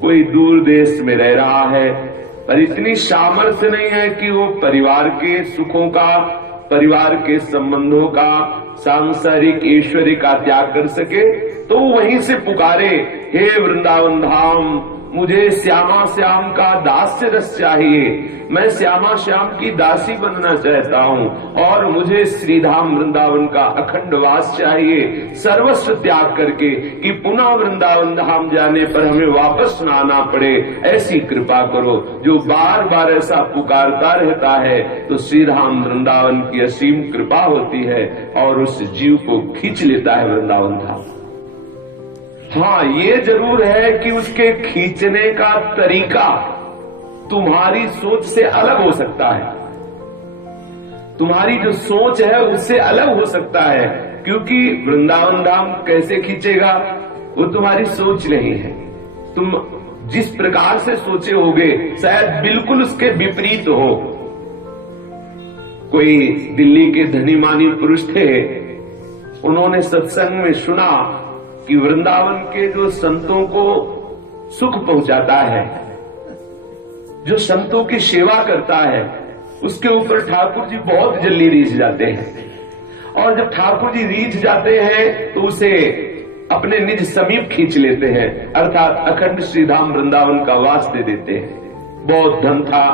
कोई दूर देश में रह रहा है, पर इतनी सामर्थ्य नहीं है कि वो परिवार के सुखों का, परिवार के संबंधों का, सांसारिक ईश्वरी का त्याग कर सके, तो वहीं से पुकारे, हे वृंदावन धाम, मुझे श्यामा श्याम का दास्य रस चाहिए, मैं श्यामा श्याम की दासी बनना चाहता हूँ और मुझे श्रीधाम वृंदावन का अखंड वास चाहिए, सर्वस्व त्याग करके, कि पुनः वृंदावन धाम जाने पर हमें वापस न आना पड़े, ऐसी कृपा करो। जो बार बार ऐसा पुकारता रहता है तो श्रीधाम वृंदावन की असीम कृपा होती है और उस जीव को खींच लेता है वृंदावन धाम। हाँ, ये जरूर है कि उसके खींचने का तरीका तुम्हारी सोच से अलग हो सकता है, तुम्हारी जो सोच है उससे अलग हो सकता है, क्योंकि वृंदावन धाम कैसे खींचेगा वो तुम्हारी सोच नहीं है। तुम जिस प्रकार से सोचे होगे शायद बिल्कुल उसके विपरीत हो। कोई दिल्ली के धनी मानी पुरुष थे, उन्होंने सत्संग में सुना कि वृंदावन के जो संतों को सुख पहुंचाता है, जो संतों की सेवा करता है, उसके ऊपर ठाकुर जी बहुत जल्दी रीझ जाते हैं, और जब ठाकुर जी रीझ जाते हैं तो उसे अपने निज समीप खींच लेते हैं, अर्थात अखंड श्रीधाम वृंदावन का वास दे देते हैं। बहुत धन था,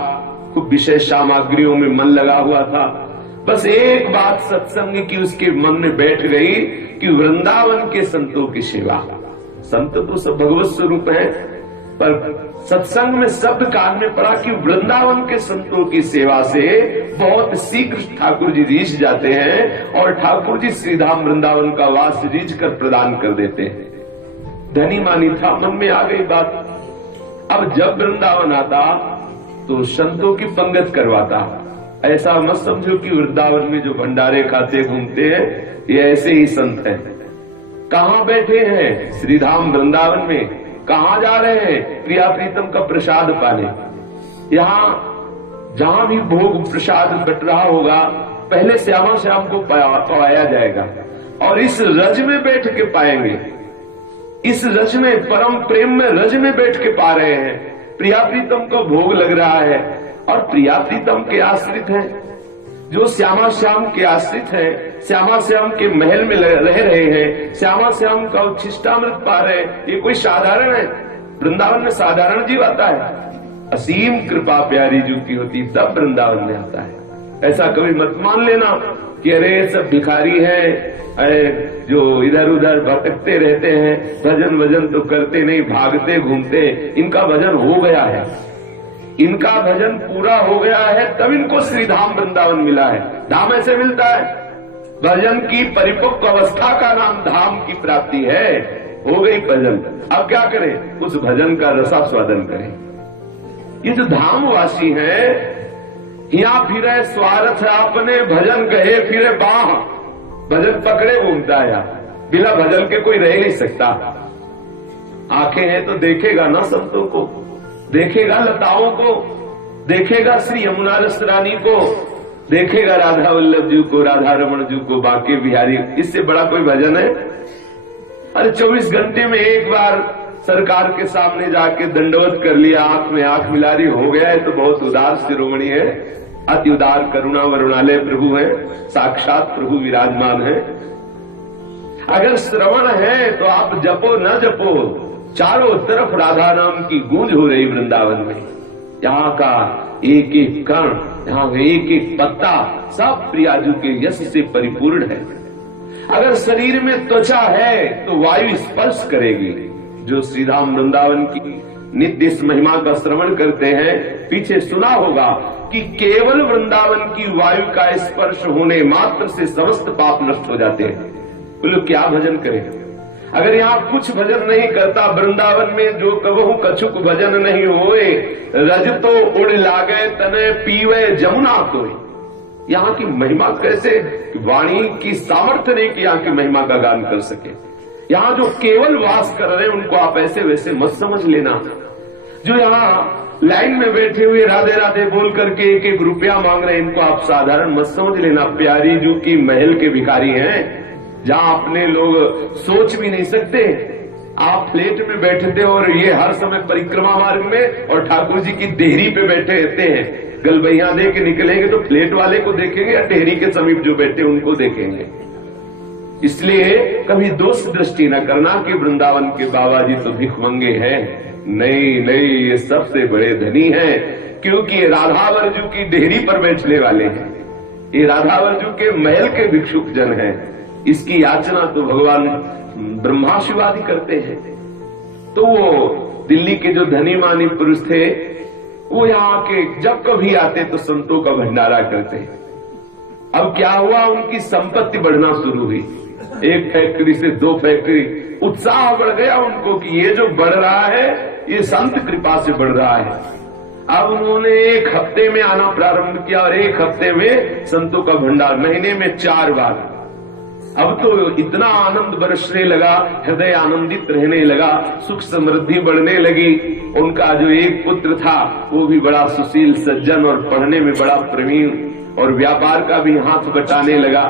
खूब विषय सामग्रियों में मन लगा हुआ था, बस एक बात सत्संग की उसके मन में बैठ गई कि वृंदावन के संतों की सेवा। संत तो सब भगवत स्वरूप है, पर सत्संग में शब्द कान में पड़ा कि वृंदावन के संतों की सेवा से बहुत शीघ्र ठाकुर जी रीझ जाते हैं और ठाकुर जी श्रीधाम वृंदावन का वास रीझ कर प्रदान कर देते हैं। धनी मानी था, मन में आ गई बात। अब जब वृंदावन आता तो संतों की पंगत करवाता। ऐसा मत समझो कि वृंदावन में जो भंडारे खाते घूमते हैं ये ऐसे ही संत हैं। कहाँ बैठे हैं? श्रीधाम वृंदावन में। कहाँ जा रहे हैं? प्रिया प्रीतम का प्रसाद पाने। यहाँ जहाँ भी भोग प्रसाद बट रहा होगा, पहले श्यामा श्याम को पवाया जाएगा और इस रज में बैठ के पाएंगे। इस रज में, परम प्रेम में, रज में बैठ के पा रहे हैं। प्रिया प्रीतम का भोग लग रहा है और प्रिया प्रीतम के आश्रित हैं, जो श्यामा श्याम के आश्रित हैं, श्यामा श्याम के महल में रह रहे हैं, श्यामा श्याम का उच्छिष्टामृत पा रहे हैं। ये कोई साधारण है? वृंदावन में साधारण जीव आता है? असीम कृपा प्यारी जीव की होती तब वृंदावन में आता है। ऐसा कभी मत मान लेना कि अरे सब भिखारी हैं जो इधर उधर भटकते रहते हैं, भजन वजन तो करते नहीं, भागते घूमते। इनका भजन हो गया है, इनका भजन पूरा हो गया है, तब इनको श्रीधाम वृंदावन मिला है। धाम ऐसे मिलता है, भजन की परिपक्व अवस्था का नाम धाम की प्राप्ति है। हो गई भजन, अब क्या करें? उस भजन का रसास्वादन करें। ये जो धामवासी है, यहाँ फिरे स्वार्थ आपने, भजन कहे फिरे बाह। भजन पकड़े घूमता है, बिना भजन के कोई रह नहीं सकता। आंखें हैं तो देखेगा ना संतों को, देखेगा लताओं को, देखेगा श्री यमुना रस रानी को, देखेगा राधा वल्लभ जी को, राधा रमण जी को, बांके बिहारी। इससे बड़ा कोई भजन है? अरे 24 घंटे में एक बार सरकार के सामने जाके दंडवत कर लिया, आंख में आंख मिला रही, हो गया है तो बहुत उदार शिरोमणि है, अति उदार करुणा वरुणालय प्रभु है, साक्षात प्रभु विराजमान है। अगर श्रवण है तो आप जपो न जपो, चारों तरफ राधा नाम की गूंज हो रही वृंदावन में। यहाँ का एक एक कण, यहाँ का एक एक पत्ता सब प्रियाजू के यश से परिपूर्ण है। अगर शरीर में त्वचा है तो वायु स्पर्श करेगी। जो श्रीधाम वृंदावन की नित्य इस महिमा का श्रवण करते हैं, पीछे सुना होगा कि केवल वृंदावन की वायु का स्पर्श होने मात्र से समस्त पाप नष्ट हो जाते हैं। बोलो क्या भजन करें? अगर यहाँ कुछ भजन नहीं करता, वृंदावन में जो कबहू कछुक भजन नहीं होए, रज तो उड़ लागे तने पीवे जमुना तो। यहाँ की महिमा कैसे, वाणी की सामर्थ्य नहीं कि यहाँ की महिमा का गान कर सके। यहाँ जो केवल वास कर रहे हैं उनको आप ऐसे वैसे मत समझ लेना। जो यहाँ लाइन में बैठे हुए राधे राधे बोल करके एक एक रुपया मांग रहे हैं, इनको आप साधारण मत समझ लेना। प्यारी जू की महल के भिखारी हैं, जहाँ अपने लोग सोच भी नहीं सकते आप फ्लैट में बैठे थे और ये हर समय परिक्रमा मार्ग में और ठाकुर जी की देहरी पे बैठे रहते हैं। गलबैया दे के निकलेंगे तो फ्लैट वाले को देखेंगे या देहरी के समीप जो बैठे उनको देखेंगे। इसलिए कभी दोष दृष्टि न करना कि वृंदावन के बाबा जी तो भिखमंगे हैं। नहीं नहीं, ये सबसे बड़े धनी हैं, क्योंकि ये राधा वर्जू की देहरी पर बैठने वाले हैं। ये राधा वर्जू के महल के भिक्षुक जन हैं। इसकी याचना तो भगवान ब्रह्मा शिव आदि करते हैं। तो वो दिल्ली के जो धनी मानी पुरुष थे, वो यहाँ के जब कभी आते तो संतों का भंडारा करते। अब क्या हुआ, उनकी संपत्ति बढ़ना शुरू हुई। एक फैक्ट्री से 2 फैक्ट्री, उत्साह बढ़ गया उनको कि ये जो बढ़ रहा है ये संत कृपा से बढ़ रहा है। अब उन्होंने 1 हफ्ते में आना प्रारंभ किया और 1 हफ्ते में संतों का भंडार, महीने में 4 बार। अब तो इतना आनंद बरसने लगा, हृदय आनंदित रहने लगा, सुख समृद्धि बढ़ने लगी। उनका जो एक पुत्र था वो भी बड़ा सुशील सज्जन और पढ़ने में बड़ा प्रवीण और व्यापार का भी हाथ बटाने लगा।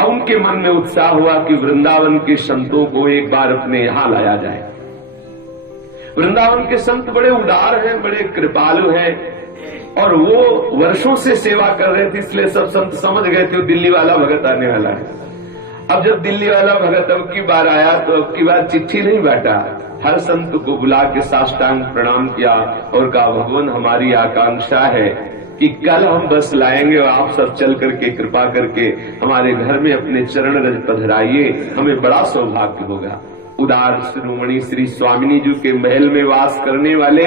अब उनके मन में उत्साह हुआ कि वृंदावन के संतों को एक बार अपने यहां लाया जाए। वृंदावन के संत बड़े उदार हैं, बड़े कृपालु हैं और वो वर्षों से सेवा कर रहे थे, इसलिए सब संत समझ गए थे दिल्ली वाला भगत आने वाला है। अब जब दिल्ली वाला भगत अब की बार आया तो अब की बार चिट्ठी नहीं बांटा, हर संत को बुला के साष्टांग प्रणाम किया और कहा, भगवान हमारी आकांक्षा है कि कल हम बस लाएंगे और आप सब चल करके कृपा करके हमारे घर में अपने चरण रज पधराइए, हमें बड़ा सौभाग्य होगा। उदार शिरोमणि श्री स्वामिनी जी के महल में वास करने वाले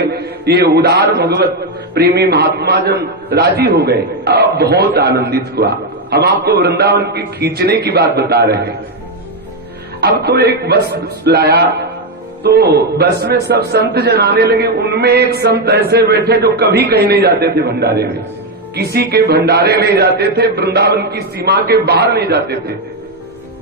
ये उदार भगवत प्रेमी महात्मा जन राजी हो गए। अब बहुत आनंदित हुआ। हम आपको वृंदावन की खींचने की बात बता रहे हैं। अब तो एक बस लाया तो बस में सब संत जन आने लगे। उनमें एक संत ऐसे बैठे जो कभी कहीं नहीं जाते थे भंडारे में, किसी के भंडारे नहीं जाते थे, वृंदावन की सीमा के बाहर नहीं जाते थे।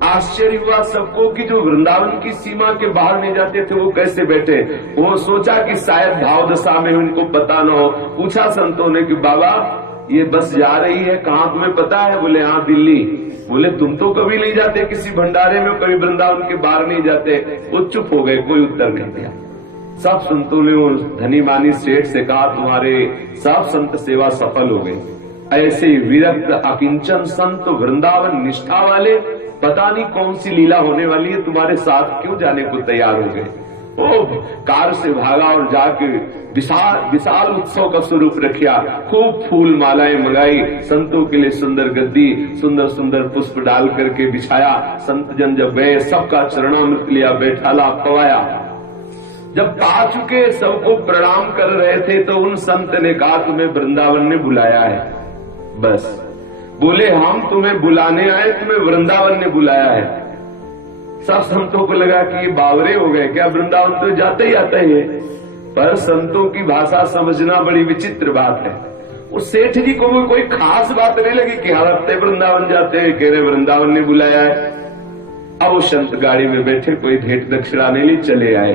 आश्चर्य हुआ सबको कि जो वृंदावन की सीमा के बाहर नहीं जाते थे वो कैसे बैठे। वो सोचा कि शायद भाव दशा में उनको पता न हो। पूछा संतों ने कि बाबा ये बस जा रही है, कहाँ तुम्हें पता है? बोले हाँ दिल्ली। बोले तुम तो कभी नहीं जाते किसी भंडारे में, कभी वृंदावन के बाहर नहीं जाते। वो चुप हो गए, कोई उत्तर नहीं दिया। सब संतों ने उस धनी मानी सेठ से कहा तुम्हारे सब संत सेवा सफल हो गई। ऐसे विरक्त अकिंचन संत वृंदावन निष्ठा वाले पता नहीं कौन सी लीला होने वाली है, तुम्हारे साथ क्यों जाने को तैयार हो गए। वो कार से भागा और जाके विशाल उत्सव का स्वरूप रखा। खूब फूल मालाएं मंगाई, संतों के लिए सुंदर गद्दी, सुंदर सुंदर पुष्प डाल करके बिछाया। संत जन जब गए सबका चरणामृत लिया, बैठाला, पवाया। जब पा चुके सबको प्रणाम कर रहे थे तो उन संत ने कहा तुम्हें वृंदावन ने बुलाया है। बस बोले हम तुम्हें बुलाने आए, तुम्हें वृंदावन ने बुलाया है। सब संतों को लगा कि ये बावरे हो गए क्या, वृंदावन तो जाते ही आता ही है। पर संतों की भाषा समझना बड़ी विचित्र बात है। उस सेठ जी को कोई खास बात नहीं लगी कि हर हफ्ते वृंदावन जाते हैं, कह रहे वृंदावन ने बुलाया है। अब वो संत गाड़ी में बैठे, कोई भेंट दक्षिणा नहीं ली, चले आए।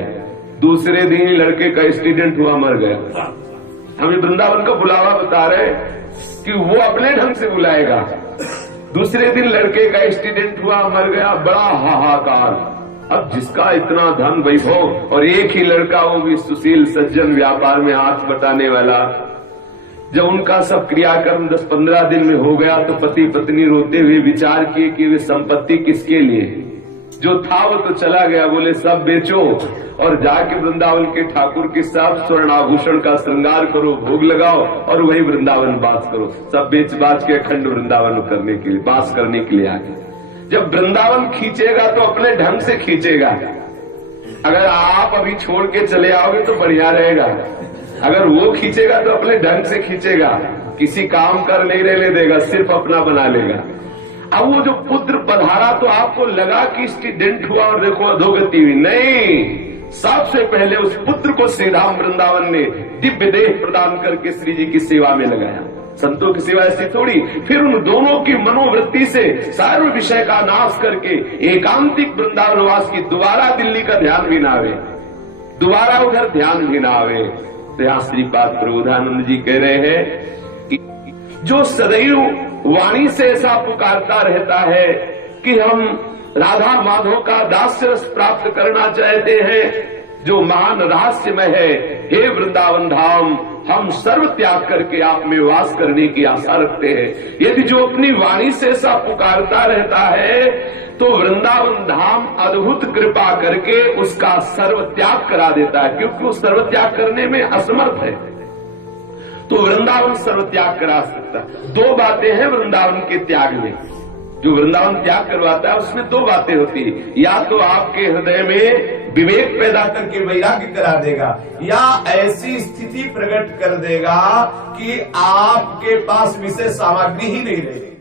दूसरे दिन लड़के का एक्सीडेंट हुआ, मर गया। हमें वृंदावन का बुलावा बता रहे कि वो अपने ढंग से बुलाएगा। दूसरे दिन लड़के का एक्सीडेंट हुआ, मर गया, बड़ा हाहाकार। अब जिसका इतना धन वैभव और एक ही लड़का, वो भी सुशील सज्जन, व्यापार में हाथ बटाने वाला। जब उनका सब क्रियाक्रम 10-15 दिन में हो गया तो पति पत्नी रोते हुए विचार किए कि वे संपत्ति किसके लिए, जो था वो तो चला गया। बोले सब बेचो और जाके वृंदावन के ठाकुर के साथ स्वर्ण आभूषण का श्रृंगार करो, भोग लगाओ और वही वृंदावन बास करो। सब बेच बाच के अखंड वृंदावन करने के लिए, बास करने के लिए आगे। जब वृंदावन खींचेगा तो अपने ढंग से खींचेगा। अगर आप अभी छोड़ के चले आओगे तो बढ़िया रहेगा, अगर वो खींचेगा तो अपने ढंग से खींचेगा, किसी काम कर नहीं रहने देगा, सिर्फ अपना बना लेगा। अब वो जो पुत्र पधारा तो आपको लगा कि एक्सीडेंट हुआ और देखो अधोगति हुई, नहीं। सबसे पहले उस पुत्र को श्री राम वृंदावन ने दिव्य देह प्रदान करके श्री जी की सेवा में लगाया। संतों की सेवा ऐसी थोड़ी। फिर उन दोनों की मनोवृत्ति से सर्व विषय का नाश करके एकांतिक वृंदावनवास की दोबारा दिल्ली का ध्यान भी ना आवे, दोबारा उधर ध्यान भी ना आवे। तो यहाँ श्रीपाद प्रबोधानंद जी कह रहे हैं कि जो सदैव वाणी से ऐसा पुकारता रहता है कि हम राधा माधव का दास्य रस प्राप्त करना चाहते हैं, जो महान रहस्यमय है, हे वृंदावन धाम, हम सर्व त्याग करके आप में वास करने की आशा रखते हैं। यदि जो अपनी वाणी से ऐसा पुकारता रहता है तो वृंदावन धाम अद्भुत कृपा करके उसका सर्व त्याग करा देता है, क्योंकि वो सर्व त्याग करने में असमर्थ है। तो वृंदावन सर्व त्याग करा सकता है। दो बातें हैं वृंदावन के त्याग में, जो वृंदावन त्याग करवाता है उसमें दो बातें होती है, या तो आपके हृदय में विवेक पैदा करके वैराग्य करा देगा, या ऐसी स्थिति प्रकट कर देगा कि आपके पास विषय सामग्री ही नहीं रहेगी।